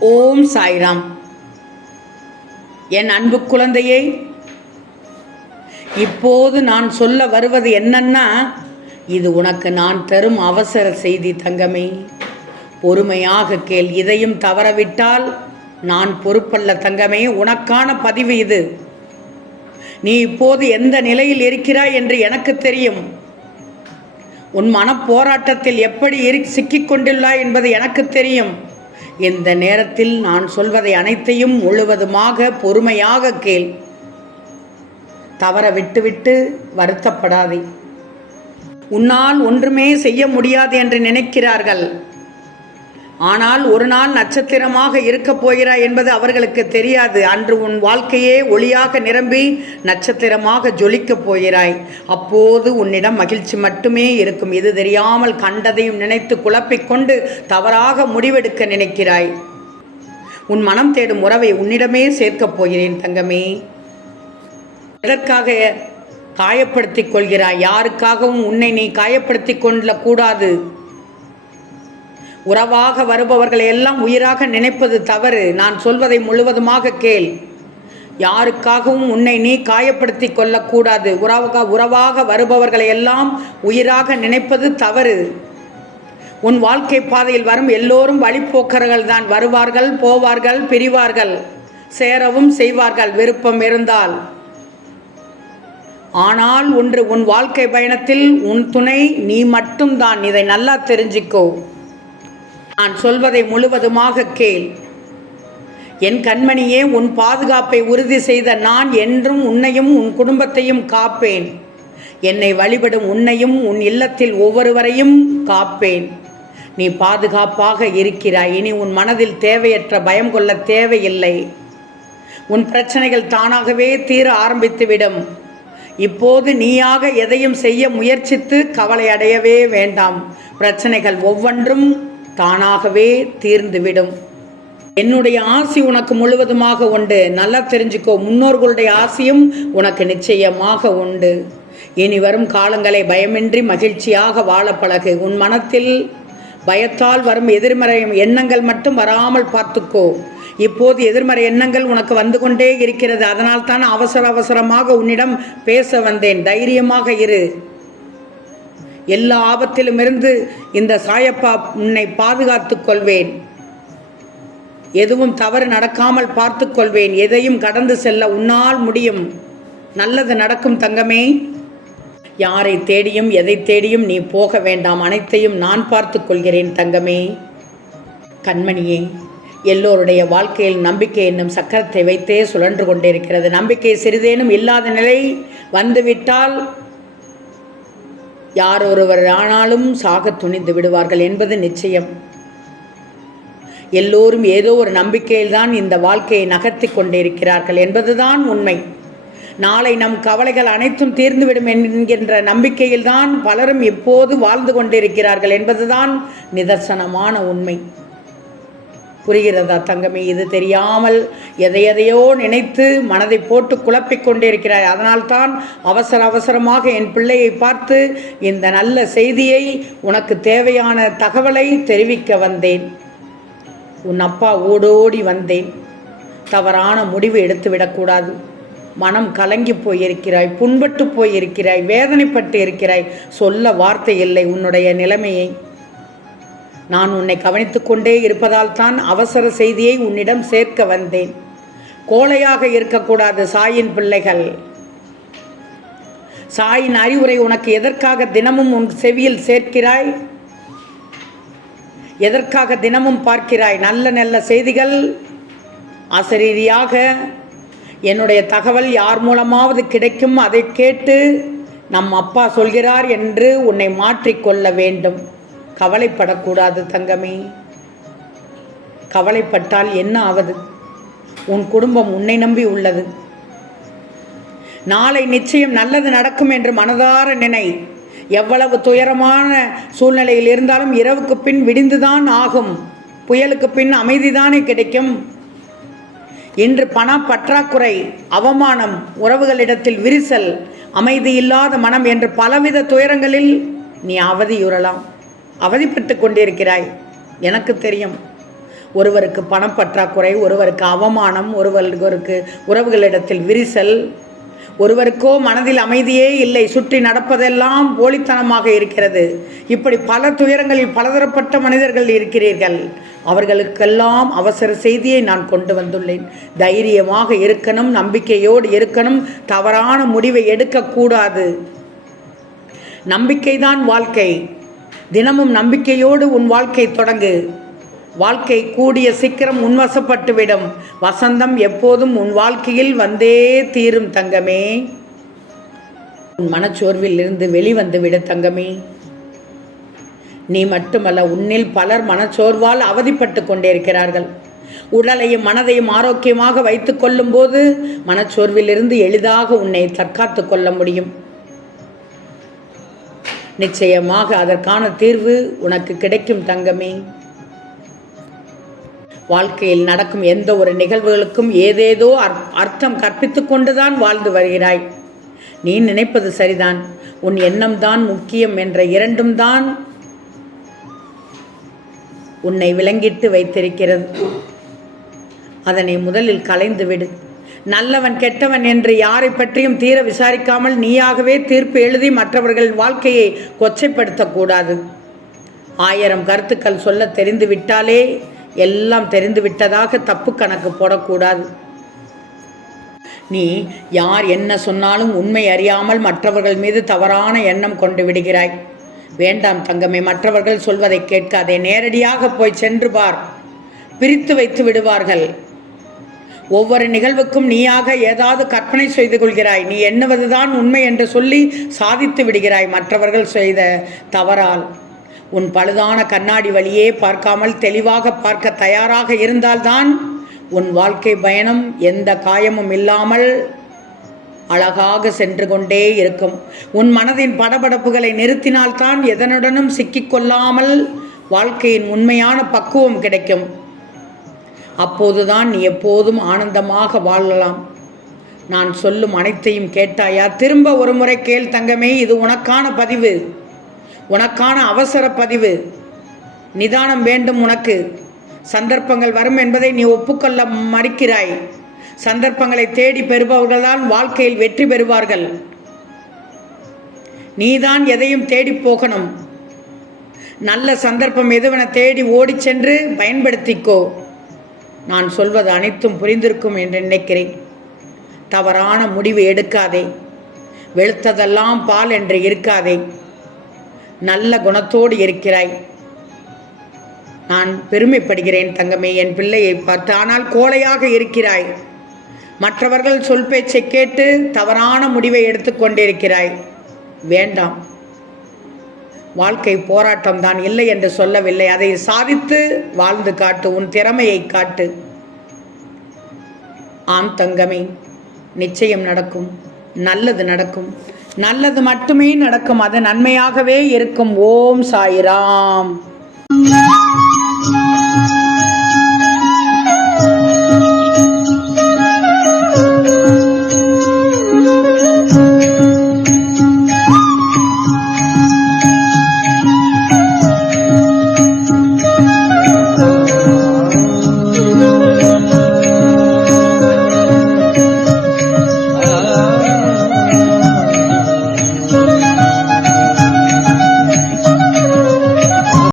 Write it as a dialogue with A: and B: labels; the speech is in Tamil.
A: ஓம் சாய்ராம். என் அன்பு குழந்தையே இப்போது நான் சொல்ல வருவது என்னன்னா இது உனக்கு நான் தரும் அவசர செய்தி தங்கமே. பொறுமையாக கேள் இதையும் தவறவிட்டால் நான் பொறுப்பல்ல தங்கமே. உனக்கான பதிவு இது. நீ இப்போது எந்த நிலையில் இருக்கிறாய் என்று எனக்கு தெரியும். உன் மனப்போராட்டத்தில் எப்படி இரு சிக்கிக் கொண்டுள்ளாய் என்பது எனக்கு தெரியும். இந்த நேரத்தில் நான் சொல்வதை அனைத்தையும் முழுவதுமாக பொறுமையாக கேள். தவற விட்டுவிட்டு வருத்தப்படாதே. உன்னால் ஒன்றுமே செய்ய முடியாது என்று நினைக்கிறார்கள். ஆனால் ஒரு நாள் நட்சத்திரமாக இருக்கப் போகிறாய் என்பது அவர்களுக்கு தெரியாது. அன்று உன் வாழ்க்கையே ஒளியாக நிரம்பி நட்சத்திரமாக ஜொலிக்கப் போகிறாய். அப்போது உன்னிடம் மகிழ்ச்சி மட்டுமே இருக்கும். இது தெரியாமல் கண்டதையும் நினைத்து குழப்பிக்கொண்டு தவறாக முடிவெடுக்க நினைக்கிறாய். உன் மனம் தேடும் உறவை உன்னிடமே சேர்க்கப் போகிறேன் தங்கமே. எதற்காக காயப்படுத்திக் கொள்கிறாய்? யாருக்காகவும் உன்னை நீ காயப்படுத்திக் கொள்ளக்கூடாது உறவாக வருபவர்களை எல்லாம் உயிராக நினைப்பது தவறு. நான் சொல்வதை முழுவதுமாக கேள். யாருக்காகவும் உன்னை நீ காயப்படுத்தி கொள்ளக்கூடாது. உறவாக உறவாக வருபவர்களை எல்லாம் உயிராக நினைப்பது தவறு. உன் வாழ்க்கை பாதையில் வரும் எல்லோரும் வழிப்போக்கர்கள் தான். வருவார்கள் போவார்கள் பிரிவார்கள் சேரவும் செய்வார்கள். விருப்பம் இருந்தால். ஆனால் ஒன்று உன் வாழ்க்கை பயணத்தில் உன் துணை நீ மட்டும்தான். இதை நல்லா தெரிஞ்சுக்கோ. நான் சொல்வதை முழுவதுமாக கேள். என் கண்மணியே உன் பாதுகாப்பை உறுதி செய்த நான் என்றும் உன்னையும் உன் குடும்பத்தையும் காப்பேன். என்னை வழிபடும் உன்னையும் உன் இல்லத்தில் ஒவ்வொருவரையும் காப்பேன். நீ பாதுகாப்பாக இருக்கிறாய். இனி உன் மனதில் தேவையற்ற பயம் கொள்ள தேவையில்லை. உன் பிரச்சனைகள் தானாகவே தீர ஆரம்பித்துவிடும். இப்போது நீயாக எதையும் செய்ய முயற்சித்து கவலை அடையவே வேண்டாம். பிரச்சனைகள் ஒவ்வொன்றும் தானாகவே தீர்ந்துவிடும். என்னுடைய ஆசி உனக்கு முழுவதுமாக உண்டு. நல்லா தெரிஞ்சுக்கோ முன்னோர்களுடைய ஆசியும் உனக்கு நிச்சயமாக உண்டு. இனி வரும் காலங்களை பயமின்றி மகிழ்ச்சியாக வாழ பழகு. உன் மனத்தில் பயத்தால் வரும் எதிர்மறை எண்ணங்கள் மட்டும் வராமல் பார்த்துக்கோ. இப்போது எதிர்மறை எண்ணங்கள் உனக்கு வந்து கொண்டே இருக்கிறது. அதனால் தான் அவசர அவசரமாக உன்னிடம் பேச வந்தேன். தைரியமாக இரு. எல்லா ஆபத்திலுமிருந்து இந்த சாயப்பா உன்னை பாதுகாத்து கொள்வேன். எதுவும் தவறு நடக்காமல் பார்த்து கொள்வேன். எதையும் கடந்து செல்ல உன்னால் முடியும். நல்லது நடக்கும் தங்கமே. யாரை தேடியும் எதை தேடியும் நீ போக வேண்டாம். அனைத்தையும் நான் பார்த்து கொள்கிறேன் தங்கமே. கண்மணியே எல்லோருடைய வாழ்க்கையில் நம்பிக்கை என்னும் சக்கரத்தை வைத்தே சுழன்று கொண்டிருக்கிறது. நம்பிக்கை சிறிதேனும் இல்லாத நிலை வந்துவிட்டால் யார் ஒருவர் ஆனாலும் சாக துணிந்து விடுவார்கள் என்பது நிச்சயம். எல்லோரும் ஏதோ ஒரு நம்பிக்கையில்தான் இந்த வாழ்க்கையை நகர்த்தி கொண்டிருக்கிறார்கள் என்பதுதான் உண்மை. நாளை நம் கவலைகள் அனைத்தும் தீர்ந்துவிடும் என்கின்ற நம்பிக்கையில்தான் பலரும் எப்போது வாழ்ந்து கொண்டிருக்கிறார்கள் என்பதுதான் நிதர்சனமான உண்மை. புரிகிறதா தங்கமே? இது தெரியாமல் எதை எதையோ நினைத்து மனதை போட்டு குழப்பிக் கொண்டிருக்கிறாய் அதனால்தான் அவசர அவசரமாக என் பிள்ளையை பார்த்து இந்த நல்ல செய்தியை உனக்கு தேவையான தகவலை தெரிவிக்க வந்தேன். உன் அப்பா ஓடோடி வந்தேன். தவறான முடிவு எடுத்து விடக்கூடாது மனம் கலங்கி போயிருக்கிறாய் புண்பட்டு போயிருக்கிறாய் வேதனைப்பட்டு இருக்கிறாய். சொல்ல வார்த்தை இல்லை உன்னுடைய நிலைமையை. நான் உன்னை கவனித்து கொண்டே இருப்பதால் தான் அவசர செய்தியை உன்னிடம் சேர்க்க வந்தேன். கோழையாக இருக்கக்கூடாது சாயின் பிள்ளைகள். சாயின் அறிவுரை உனக்கு எதற்காக தினமும் உன் செவியில் சேர்க்கிறாய்? எதற்காக தினமும் பார்க்கிறாய்? நல்ல நல்ல செய்திகள். அசரீதியாக என்னுடைய தகவல் யார் மூலமாவது கிடைக்கும் அதை கேட்டு நம் அப்பா சொல்கிறார் என்று உன்னை மாற்றிக்கொள்ள வேண்டும். கவலைப்படக்கூடாது தங்கமே. கவலைப்பட்டால் என்ன ஆவது? உன் குடும்பம் உன்னை நம்பி உள்ளது. நாளை நிச்சயம் நல்லது நடக்கும் என்று மனதார நினை. எவ்வளவு துயரமான சூழ்நிலையில் இருந்தாலும் இரவுக்கு பின் விடிந்துதான் ஆகும். புயலுக்கு பின் அமைதிதானே கிடைக்கும். இன்று பண பற்றாக்குறை அவமானம் உறவுகளிடத்தில் விரிசல் அமைதி இல்லாத மனம் என்று பலவித துயரங்களில் நீ அவதியுறலாம். அவதிப்பட்டு கொண்டிருக்கிறாய். எனக்கு தெரியும். ஒருவருக்கு பணப்பற்றாக்குறை ஒருவருக்கு அவமானம் ஒருவருக்கு உறவுகளிடத்தில் விரிசல் ஒருவருக்கோ மனதில் அமைதியே இல்லை. சுற்றி நடப்பதெல்லாம் போலித்தனமாக இருக்கிறது. இப்படி பல துயரங்களில் பலதரப்பட்ட மனிதர்கள் இருக்கிறீர்கள். அவர்களுக்கெல்லாம் அவசர செய்தியை நான் கொண்டு வந்துள்ளேன். தைரியமாக இருக்கணும் நம்பிக்கையோடு இருக்கணும். தவறான முடிவை எடுக்கக்கூடாது. நம்பிக்கைதான் வாழ்க்கை. தினமும் நம்பிக்கையோடு உன் வாழ்க்கை தொடங்கு. வாழ்க்கை கூடிய சீக்கிரம் உன்வசப்பட்டுவிடும் வசந்தம் எப்போதும் உன் வாழ்க்கையில் வந்தே தீரும் தங்கமே. உன் மனச்சோர்வில் இருந்து வெளிவந்து விட தங்கமே. நீ மட்டுமல்ல உன்னில் பலர் மனச்சோர்வால் அவதிப்பட்டு கொண்டிருக்கிறார்கள். உடலையும் மனதையும் ஆரோக்கியமாக வைத்துக் கொள்ளும் போது மனச்சோர்விலிருந்து எளிதாக உன்னை தற்காத்து கொள்ள முடியும். நிச்சயமாக அதற்கான தீர்வு உனக்கு கிடைக்கும் தங்கமே. வாழ்க்கையில் நடக்கும் எந்த ஒரு நிகழ்வுகளுக்கும் ஏதேதோ அர்- அர்த்தம் கற்பித்து கொண்டுதான் வாழ்ந்து வருகிறாய். நீ நினைப்பது சரிதான். உன் எண்ணம்தான் முக்கியம் என்ற இரண்டும் தான் உன்னை விளங்கிட்டு வைத்திருக்கிறது. அதனை முதலில் கலைந்து விடு நல்லவன் கெட்டவன் என்று யாரை பற்றியும் தீர விசாரிக்காமல் நீயாகவே தீர்ப்பு எழுதி மற்றவர்களின் வாழ்க்கையை கொச்சைப்படுத்தக்கூடாது. ஆயிரம் கருத்துக்கள் சொல்ல தெரிந்து விட்டாலே எல்லாம் தெரிந்து விட்டதாக தப்பு கணக்கு போடக்கூடாது. நீ யார் என்ன சொன்னாலும் உண்மை அறியாமல் மற்றவர்கள் மீது தவறான எண்ணம் கொண்டு விடுகிறாய். வேண்டாம் தங்கமே மற்றவர்கள் சொல்வதை கேட்காதே நேரடியாக போய் சென்று பார். பிரித்து வைத்து விடுவார்கள். ஒவ்வொரு நிகழ்வுக்கும் நீயாக ஏதாவது கற்பனை செய்து கொள்கிறாய். நீ எண்ணுவதுதான் உண்மை என்று சொல்லி சாதித்து விடுகிறாய். மற்றவர்கள் செய்த தவறால். உன் பழுதான கண்ணாடி வழியே பார்க்காமல் தெளிவாக பார்க்க தயாராக இருந்தால்தான் உன் வாழ்க்கை பயணம் எந்த காயமும் இல்லாமல் அழகாக சென்று கொண்டே இருக்கும். உன் மனதின் படபடப்புகளை நிறுத்தினால்தான் எதனுடனும் சிக்கிக்கொள்ளாமல் வாழ்க்கையின் உண்மையான பக்குவம் கிடைக்கும். அப்போதுதான் நீ எப்போதும் ஆனந்தமாக வாழலாம். நான் சொல்லும் அனைத்தையும் கேட்டாயா? திரும்ப ஒரு முறை கேள் தங்கமே இது உனக்கான பதிவு. உனக்கான அவசர பதிவு. நிதானம் வேண்டும் உனக்கு. சந்தர்ப்பங்கள் வரும் என்பதை நீ ஒப்புக்கொள்ள மறுக்கிறாய் சந்தர்ப்பங்களை தேடி பெறுபவர்கள்தான் வாழ்க்கையில் வெற்றி பெறுவார்கள். நீதான் எதையும் தேடி போகணும். நல்ல சந்தர்ப்பம் எதுவென தேடி ஓடிச் சென்று பயன்படுத்திக்கோ. நான் சொல்வது அனைத்தும் புரிந்திருக்கும் என்று நினைக்கிறேன். தவறான முடிவு எடுக்காதே. வெளுத்ததெல்லாம் பால் என்று இருக்காதே. நல்ல குணத்தோடு இருக்கிறாய். நான் பெருமைப்படுகிறேன் தங்கமே என் பிள்ளையை பார்த்து. ஆனால் கோழையாக இருக்கிறாய். மற்றவர்கள் சொல் பேச்சை கேட்டு தவறான முடிவை எடுத்துக்கொண்டிருக்கிறாய் வேண்டாம். வாழ்க்கை போராட்டம் தான் இல்லை என்று சொல்லவில்லை. அதை சாதித்து வாழ்ந்து காட்டு உன் திறமையை காட்டு. ஆம் தங்கமே நிச்சயம் நடக்கும். நல்லது நடக்கும். நல்லது மட்டுமே நடக்கும். அது நன்மையாகவே இருக்கும். ஓம் சாய்ராம்.